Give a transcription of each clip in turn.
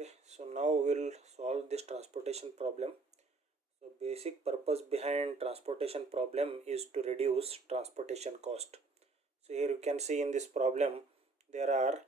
Okay, so now we'll solve this transportation problem. So basic purpose behind transportation problem is to reduce transportation cost. So here you can see in this problem there are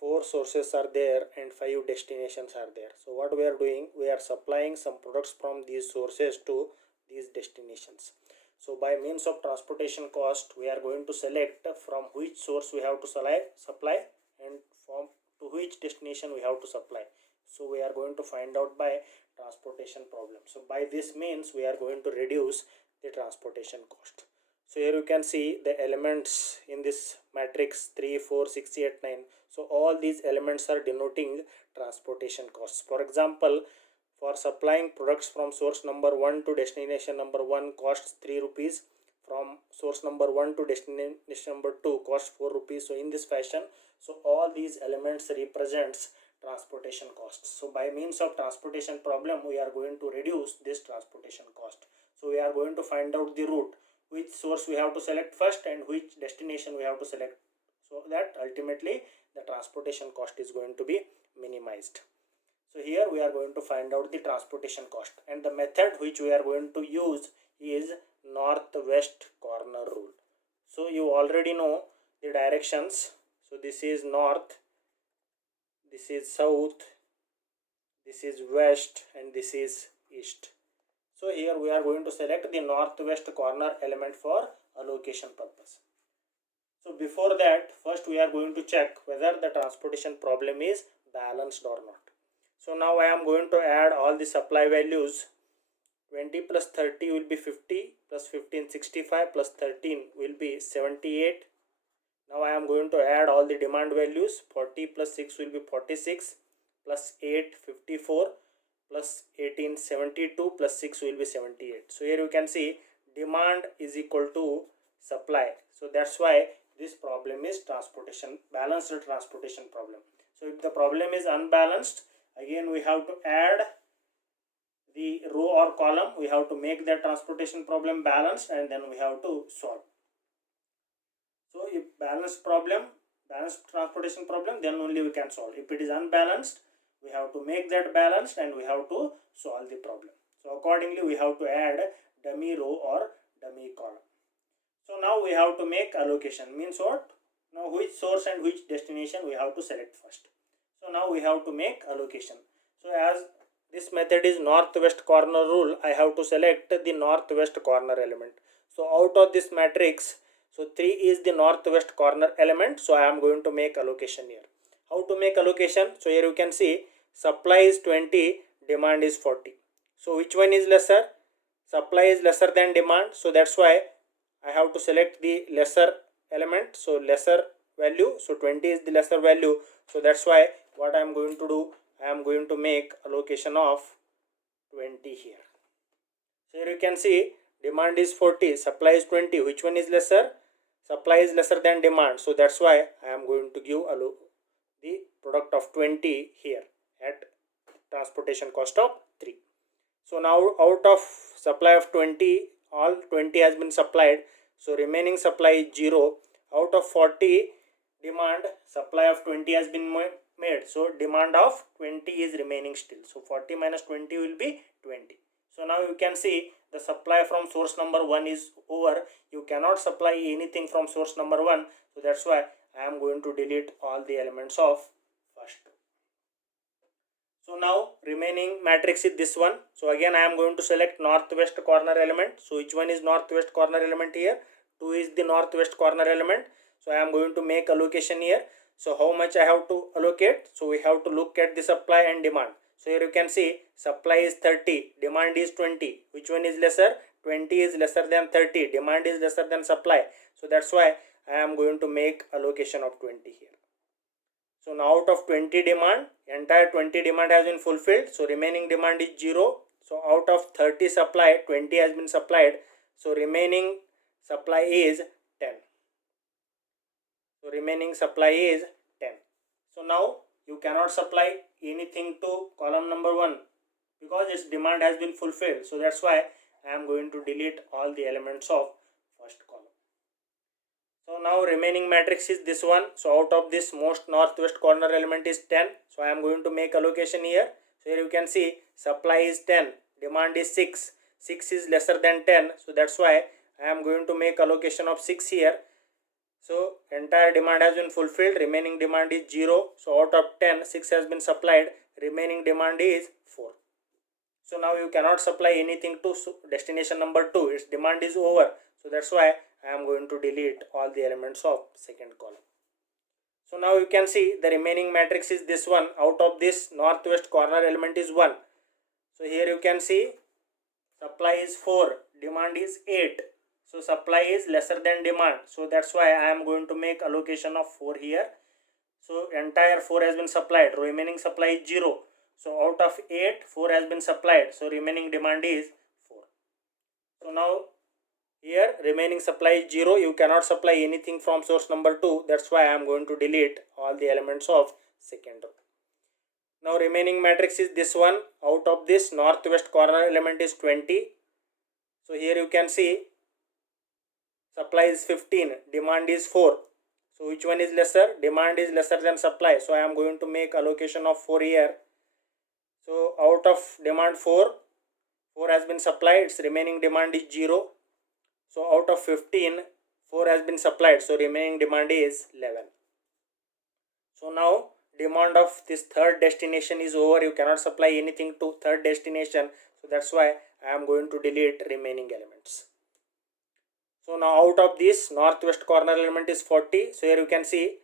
four sources are there and five destinations are there. So what we are doing, we are supplying some products from these sources to these destinations. So by means of transportation cost, we are going to select from which source we have to supply and from to which destination we have to supply. So we are going to find out by transportation problem. So by this means we are going to reduce the transportation cost. So here you can see the elements in this matrix 3, 4, 6, 8, 9. So all these elements are denoting transportation costs. For example, for supplying products from source number 1 to destination number 1 costs 3 rupees. From source number 1 to destination number 2 costs 4 rupees. So in this fashion, so all these elements represents transportation costs. So by means of transportation problem, we are going to reduce this transportation cost. So we are going to find out the route, which source we have to select first and which destination we have to select, so that ultimately the transportation cost is going to be minimized. So here we are going to find out the transportation cost, and the method which we are going to use is northwest corner rule. So you already know the directions. So this is north, this is south, this is west, and this is east. So here we are going to select the northwest corner element for allocation purpose. So before that, first we are going to check whether the transportation problem is balanced or not. So now I am going to add all the supply values. 20 plus 30 will be 50, plus 15 65, plus 13 will be 78. Now I am going to add all the demand values. 40 plus 6 will be 46, plus 8 54, plus 18 72, plus 6 will be 78. So here you can see demand is equal to supply. So that's why this problem is balanced transportation problem. So if the problem is unbalanced, again we have to add the row or column. We have to make the transportation problem balanced and then we have to solve. So if balanced transportation problem, then only we can solve. If it is unbalanced, we have to make that balanced and we have to solve the problem. So accordingly we have to add dummy row or dummy column. So now we have to make allocation. Means what? Now which source and which destination we have to select first. So now we have to make allocation. So as this method is northwest corner rule, I have to select the northwest corner element. So out of this matrix, so 3 is the northwest corner element. So I am going to make allocation here. How to make allocation? So here you can see supply is 20, demand is 40. So which one is lesser? Supply is lesser than demand. So that's why I have to select the lesser element. So lesser value. So 20 is the lesser value. So that's why what I am going to do, I am going to make allocation of 20 here. So here you can see demand is 40, supply is 20. Which one is lesser? Supply is lesser than demand. So that's why I am going to give the product of 20 here at transportation cost of 3. So now out of supply of 20, all 20 has been supplied. So remaining supply is 0. Out of 40 demand, supply of 20 has been made. So demand of 20 is remaining still. So 40 minus 20 will be 20. So now you can see the supply from source number 1 is over. You cannot supply anything from source number 1. So that's why I am going to delete all the elements of first. So now remaining matrix is this one. So again I am going to select northwest corner element. So which one is northwest corner element here? 2 is the northwest corner element. So I am going to make allocation here. So how much I have to allocate? So we have to look at the supply and demand. So here you can see supply is 30, demand is 20. Which one is lesser? 20 is lesser than 30, demand is lesser than supply. So that's why I am going to make allocation of 20 here. So now out of 20 demand, entire 20 demand has been fulfilled. So remaining demand is 0. So out of 30 supply, 20 has been supplied. So remaining supply is 10. So remaining supply is 10. So now you cannot supply anything to column number 1 because its demand has been fulfilled. So that's why I am going to delete all the elements of first column. So now remaining matrix is this one. So out of this, most northwest corner element is 10. So I am going to make allocation here. So here you can see supply is 10, demand is 6. 6 is lesser than 10. So that's why I am going to make allocation of 6 here. So entire demand has been fulfilled, remaining demand is 0. So out of 10, 6 has been supplied, remaining demand is 4. So now you cannot supply anything to destination number 2, its demand is over. So that's why I am going to delete all the elements of second column. So now you can see the remaining matrix is this one. Out of this, northwest corner element is 1. So here you can see supply is 4, demand is 8. So supply is lesser than demand. So that's why I am going to make allocation of 4 here. So entire 4 has been supplied, remaining supply is 0. So out of 8, 4 has been supplied. So remaining demand is 4. So now here remaining supply is 0. You cannot supply anything from source number 2. That's why I am going to delete all the elements of second row. Now remaining matrix is this one. Out of this, northwest corner element is 20. So here you can see supply is 15, demand is 4. So which one is lesser? Demand is lesser than supply. So I am going to make allocation of 4 here. So out of demand 4 has been supplied, its remaining demand is 0. So out of 15, 4 has been supplied, so remaining demand is 11. So now demand of this third destination is over. You cannot supply anything to third destination. So that's why I am going to delete remaining elements. So now out of this, northwest corner element is 40. So here you can see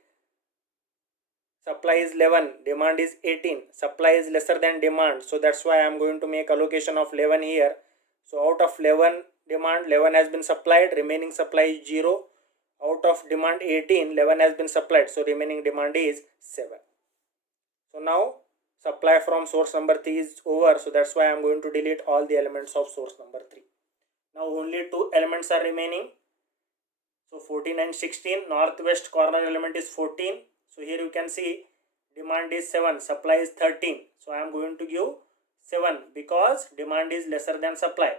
supply is 11, demand is 18. Supply is lesser than demand. So that's why I am going to make allocation of 11 here. So out of 11 demand, 11 has been supplied, remaining supply is 0. Out of demand 18, 11 has been supplied, so remaining demand is 7. So now supply from source number 3 is over. So that's why I am going to delete all the elements of source number 3. Now only 2 elements are remaining. So 14 and 16, northwest corner element is 14. So here you can see demand is 7, supply is 13. So I am going to give 7 because demand is lesser than supply.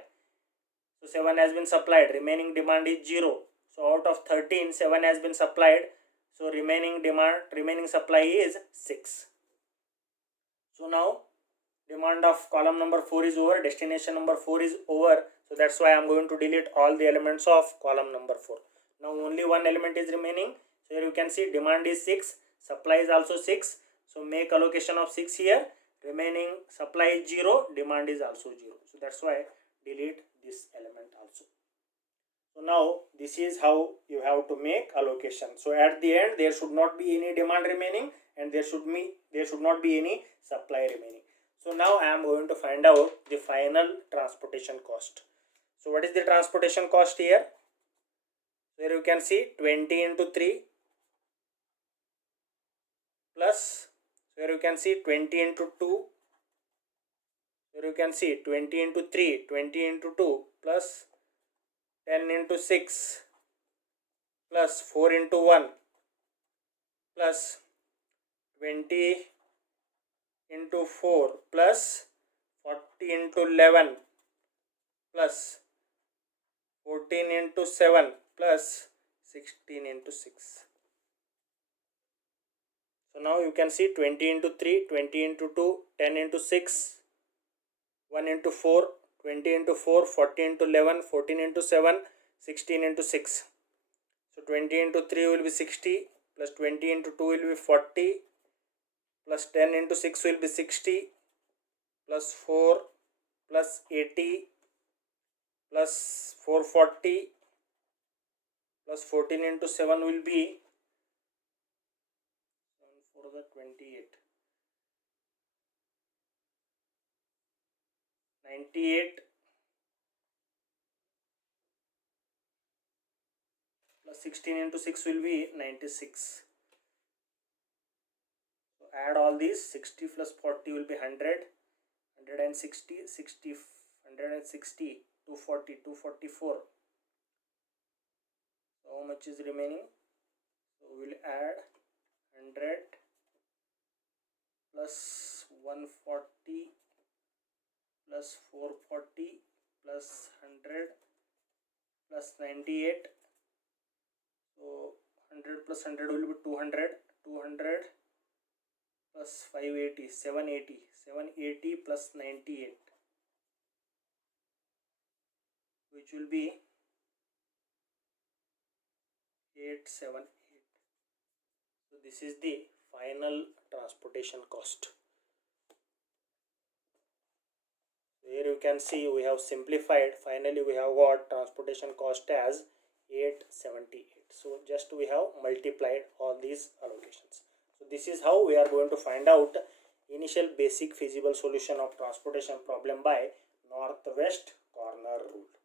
So 7 has been supplied, remaining demand is 0. So out of 13, 7 has been supplied. So remaining supply is 6. So now demand of column number 4 is over, destination number 4 is over. So that's why I am going to delete all the elements of column number 4. Now only one element is remaining. So here you can see demand is 6, supply is also 6. So make allocation of 6 here. Remaining supply is 0, demand is also 0. So that's why delete this element also. So now this is how you have to make allocation. So at the end there should not be any demand remaining and there should not be any supply remaining. So now I am going to find out the final transportation cost. So what is the transportation cost here? Here you can see 20 into 3 plus, here you can see 20 into 2, here you can see 20 into 3, 20 into 2 plus 10 into 6 plus 4 into 1 plus 20 into 4 plus 40 into 11 plus 14 into 7 plus 16 into 6. So now you can see 20 into 3, 20 into 2, 10 into 6, 1 into 4, 20 into 4, 40 into 11, 14 into 7, 16 into 6. So 20 into 3 will be 60 plus 20 into 2 will be 40 plus 10 into 6 will be 60 plus 4 plus 80 plus 440 plus 14 into 7 will be 7 4 the 28, 98 plus 16 into 6 will be 96. So add all these, 60 plus 40 will be 100, 160, 60, 160, 240, 244. So how much is remaining? So we will add 100 plus 140 plus 440 plus 100 plus 98. So So 100 plus 100 will be 200. 200 plus 580, 780. 780 plus 98, which will be 878. So this is the final transportation cost. Here you can see we have simplified. Finally we have got transportation cost as 878. So just we have multiplied all these allocations. So this is how we are going to find out initial basic feasible solution of transportation problem by northwest corner rule.